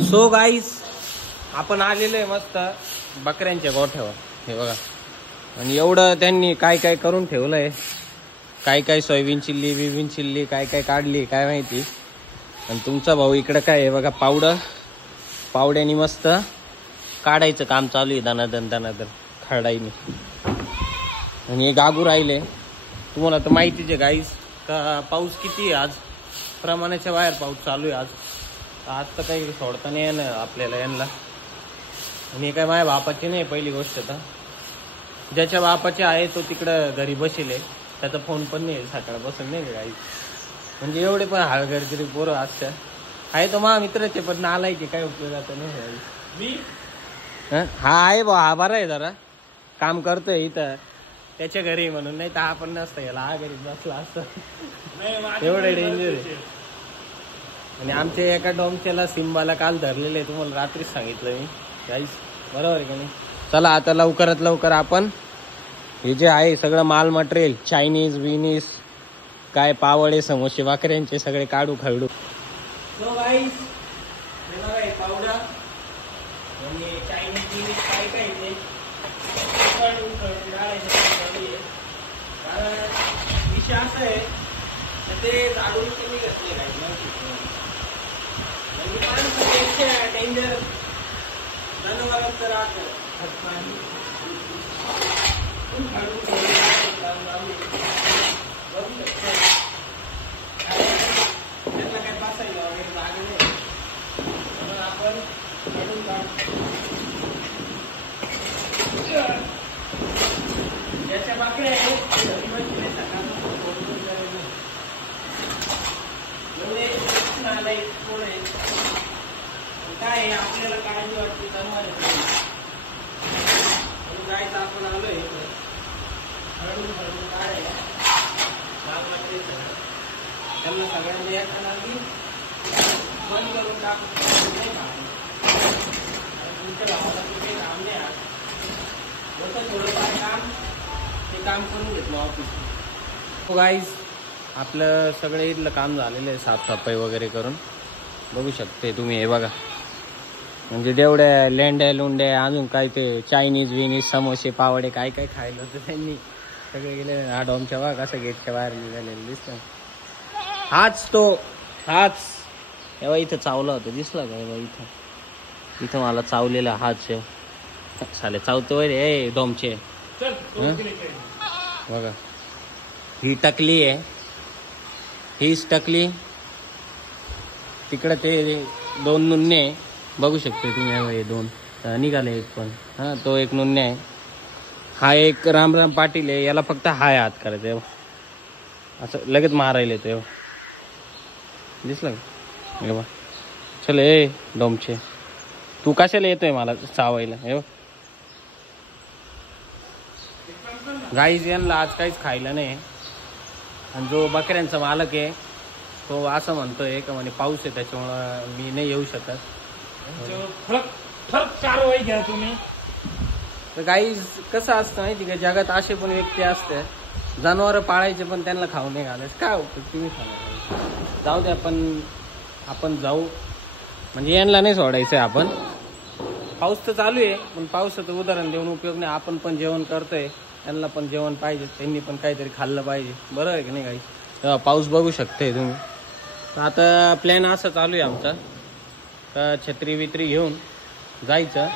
So guys आपण आलेलो आहे मस्त बकऱ्यांच्या गोठ्यावर. हे बघा, आणि एवढं त्यांनी काय काय करून ठेवलंय. काय काय सोयाबीन चिल्ली बिबीन चिल्ली काय काय काढली काय माहिती. आणि तुमचा भाऊ इकडं काय आहे बघा, पावड्यानी मस्त काढायचं काम चालू आहे. दनादन खरडाईने. आणि हे गागू राहिले. तुम्हाला तर माहितीच आहे गाईस का पाऊस किती आहे आज. प्रमाणाच्या बाहेर पाऊस चालू आहे आज तर काही सोडता नाही ना आपल्याला यांना. आणि हे काय माझ्या बापाची नाही पहिली गोष्ट. तर ज्याच्या बापाचे आहे तो तिकडं घरी बसेल, त्याचा फोन पण नाही सकाळपासून नाही गाईस. म्हणजे एवढे पण हळगर्दी पोरं असतात. आहे तो माझा मित्रच आहे पण नालायचे काय उपयोगाचा नाही. मी हा आहे बा, हा बरा आहे जरा काम करतोय इथं त्याच्या घरी म्हणून. नाही तर हा पण नसतं याला, हा घरी बसला असतं. एवढं डेंजर आहे. आणि आमच्या एका डोमच्याला सिंबाला काल धरलेलं आहे, तुम्हाला रात्रीच सांगितलं मी गाईस, बरोबर आहे का नाही. चला आता लवकरात लवकर आपण हे जे आहे सगळं माल मटेरियल चायनीज बिनीज काय पावडे समोसे बकऱ्यांचे सगळे काढू खरडू. सो गाईस पावडा आणि चायनीज बिनीज काय काय ते कारण विषय असा आहे ते झाडून कमी घेतले नाही डेंजर जनावरांच राहतं. त्यांना काय बसायला वगैरे जागा नाही म्हणून आपण काढून काढतो. ज्याच्या बाकी आहे काय आपल्याला काळजी वाटते जनावर जायचं. आपण आलोय हळून हळून काढायला त्यांना सगळ्यांना यायचं लागली बंद करून टाकून नाही का. तुमच्या भावाला काही काम नाही आज होतं थोडंफार काम, ते काम करून घेतलं ऑफिस. गाईज आपलं सगळं इथलं काम झालेलं आहे साफसफाई वगैरे करून. बघू शकते तुम्ही हे बघा. म्हणजे तेवढ्या लेंड्या लुंड्या अजून काय ते चायनीज विनीज समोसे पावडे काय काय खायला होतं त्यांनी सगळे गेले. हा डॉमच्या बघा कसं गेटच्या बाहेर निघालेलं दिसतं. हाच तेव्हा इथं चावला होता दिसला का इथं मला चावलेला हाच साले चावतोय रे डॉमचे. बघा ही टकली आहे, हीच टकली. तिकडे ते दोन नुन्ने बघू शकते तुम्ही. हे दोन निघाले एक पण. हा तो एक नुन्ने आहे. हा एक रामराम पाटील आहे. याला फक्त हाय हात करायचं असं लगेच मारायला येतो. दिसलं का. चल ए डोमचे तू कशाला येतोय मला चावायला. हे गाईज यांना आज काहीच खायला नाही. आणि जो बकऱ्यांचा मालक आहे तो असं म्हणतोय का म्हणे पाऊस आहे त्याच्यामुळं मी नाही येऊ शकत. कारवाई घ्या तुम्ही. तर गाईज कसं असतं माहिती का, जगात असे पण व्यक्ती असते जनावर पाळायचे पण त्यांना खाऊ नाही घालायचं. काय उपयोग, तुम्ही खाणार. जाऊ दे आपण जाऊ. म्हणजे यांना नाही सोडायचंय आपण. पाऊस तर चालू आहे पण पावसाचं उदाहरण देऊन उपयोग नाही. आपण पण जेवण करतोय, त्यांना पण जेवण पाहिजे, त्यांनी पण काहीतरी खाल्लं पाहिजे. बरोबर आहे की नाही गाईज. तेव्हा पाऊस बघू शकते तुम्ही. आता प्लॅन असा चालू आहे आमचा का छत्री बित्री घेऊन जायचं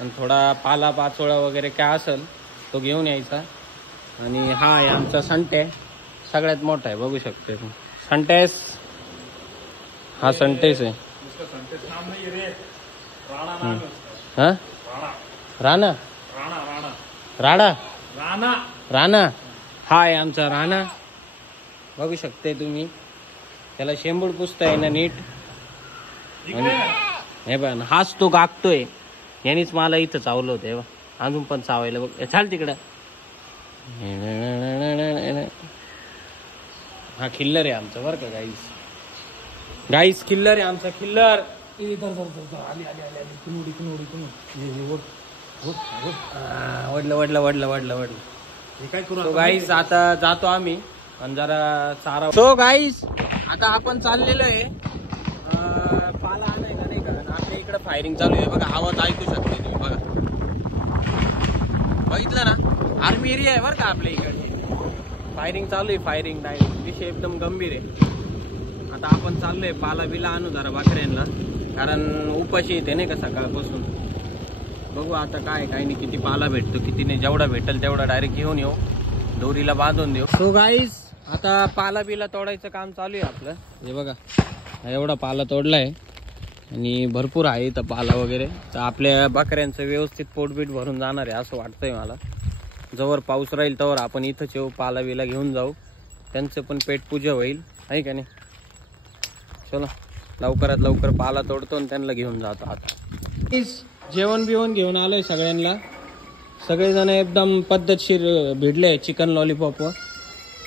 आणि थोडा पाला पाचोळा वगैरे काय असेल तो घेऊन यायचा. आणि हा आहे आमचा संटे, सगळ्यात मोठा आहे बघू शकते तुम्ही. संटेस हा संटेस आहे. हा राणा राणा हा आहे आमचा राणा. बघू शकते तुम्ही. त्याला शेंबूड पुसता ना नीट. हे बघ हाच तो गागतोय. यांनीच मला इथं चावलं होतं. हे बघ अजून पण चावायला बघ. चाल तिकडं. हा खिल्लर आहे आमचा बरं का गाईस खिल्लर आहे आमचा खिल्लर. वडलं गाईस. आता जातो आम्ही आणि जरा चारा. सो गाईस आता आपण चाललेलो आहे पाला आणायला नाही का. आपल्या इकडे फायरिंग चालू आहे बघा, आवाज ऐकू शकते तुम्ही बघा, बघितलं ना, आर्मी एरिया आहे बरं का आपल्या इकडची. फायरिंग चालू आहे, फायरिंग डायरेक्ट, विषय एकदम गंभीर आहे. आता आपण चाललोय पाला बिला आणू जरा बकऱ्यांना, कारण उपाशी येते नाही का सकाळपासून. बघू आता काय नाही, किती पाला भेटतो किती नाही, जेवढा भेटेल तेवढा डायरेक्ट घेऊन येऊ, दोरीला बांधून देऊ. सो गाईस आता पाला बिला तोडायचं काम चालू आहे आपलं. हे बघा एवढा पाला तोडलाय आणि भरपूर आहे इथं पाला वगैरे. तर आपल्या बकऱ्यांचं व्यवस्थित पोटबीट भरून जाणार आहे असं वाटतंय मला. जवळ पाऊस राहील तवर आपण इथंच येऊ, पाला बिला घेऊन जाऊ, त्यांचं पण पेट पूजा होईल आहे का नाही. चलो लवकरात लवकर पाला तोडतो आणि त्यांना घेऊन जातो. आता जेवण बिवण घेऊन आलोय सगळ्यांना, सगळेजण एकदम पद्धतशीर भिडले. चिकन लॉलीपॉपवर,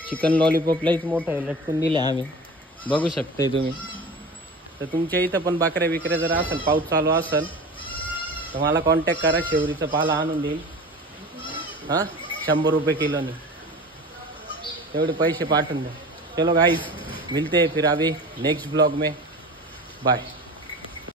चिकन लॉलीपॉप लईच मोठं आहे, लटकून दिले आम्ही, बघू शकताय तुम्ही. तर तुमच्या इथं पण बकऱ्या बिकऱ्या जर असेल, पाऊस चालू असेल तर मला कॉन्टॅक्ट करा, शेवरीचा पाला आणून देईल. हां 100 रुपये किलोने, तेवढे पैसे पाठवून द्या. चलो गाइस मिलते हैं फिर अभी नेक्स्ट ब्लॉग में, बाय.